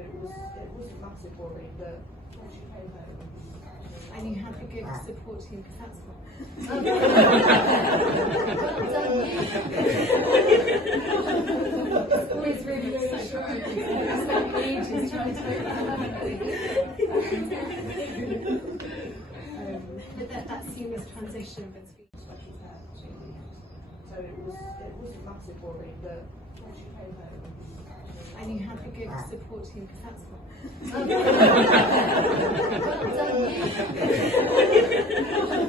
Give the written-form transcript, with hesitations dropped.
it was a massive worry that when she came home. And you have a good support team, because that's what. It's always really reassuring. It's like ages trying to but that seamless transition between. Special care, so it was a massive worry that when she came home. And you have a good support team, because that's what. Well done.